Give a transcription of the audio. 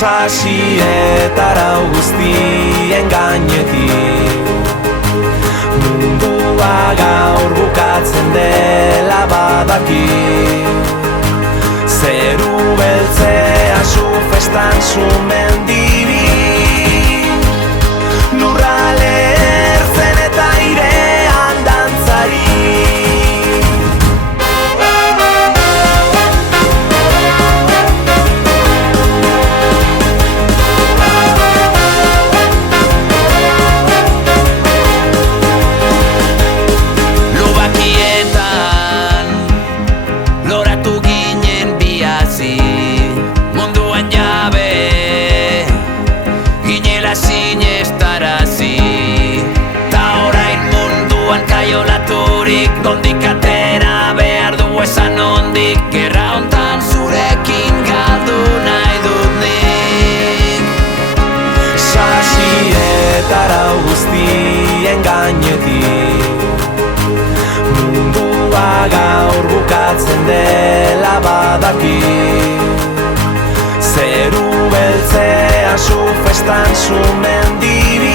Sasietara guztien gainetik mundua gaur bukatzen dela badaki. Zeru beltzea zu festan zu mendibi, lurrale ertzen eta airean dantzari. Nondik atera behar du esan nondik, gerra hontan zurekin galdu nahi dut nik. Sasietara guztien gainetik mundua gaur bukatzen dela badaki. Zeru beltzea zu festan zu mendibi,